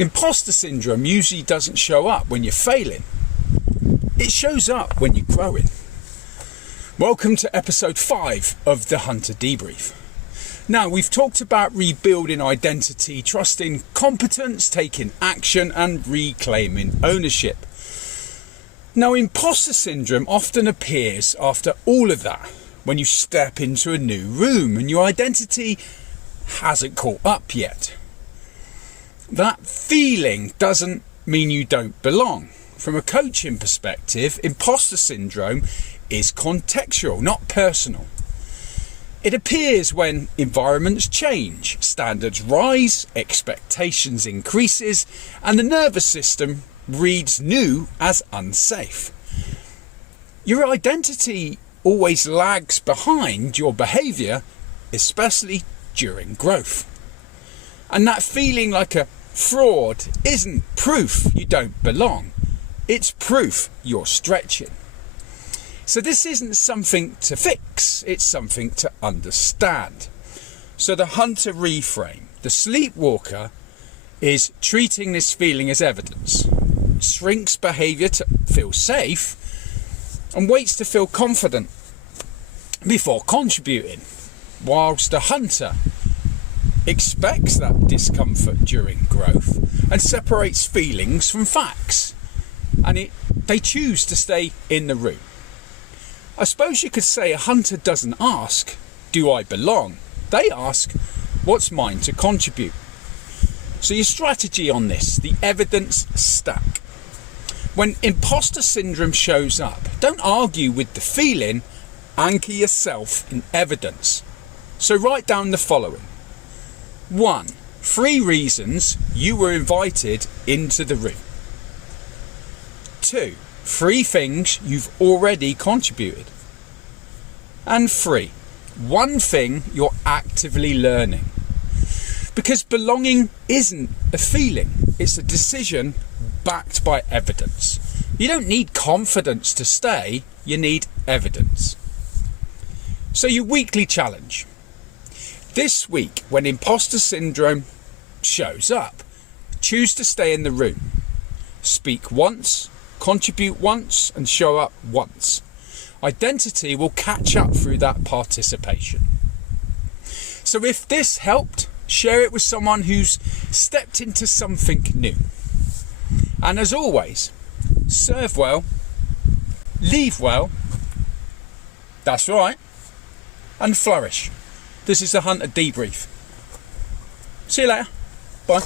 Imposter syndrome usually doesn't show up when you're failing. It shows up when you're growing. Welcome to episode 5 of the Hunter Debrief. Now, we've talked about rebuilding identity, trusting competence, taking action and reclaiming ownership. Now, imposter syndrome often appears after all of that, when you step into a new room and your identity hasn't caught up yet. That feeling doesn't mean you don't belong. From a coaching perspective, imposter syndrome is contextual, not personal. It appears when environments change, standards rise, expectations increases, and the nervous system reads new as unsafe. Your identity always lags behind your behaviour, especially during growth. And that feeling like a fraud isn't proof you don't belong. It's proof you're stretching. So this isn't something to fix, it's something to understand. So the hunter reframe, the sleepwalker, is treating this feeling as evidence, shrinks behaviour to feel safe, and waits to feel confident before contributing, whilst the hunter expects that discomfort during growth and separates feelings from facts, and they choose to stay in the room. I suppose you could say a hunter doesn't ask, do I belong? They ask, what's mine to contribute? So your strategy on this, the evidence stack. When imposter syndrome shows up, don't argue with the feeling, anchor yourself in evidence. So write down the following. 1. 3 reasons you were invited into the room. 2. 3 things you've already contributed. And 3. 1 thing you're actively learning. Because belonging isn't a feeling, it's a decision backed by evidence. You don't need confidence to stay, you need evidence. So your weekly challenge. This week, when imposter syndrome shows up, choose to stay in the room. Speak once, contribute once, and show up once. Identity will catch up through that participation. So if this helped, share it with someone who's stepped into something new. And as always, serve well, leave well, that's right, and flourish. This is the Hunter Debrief. See you later. Bye.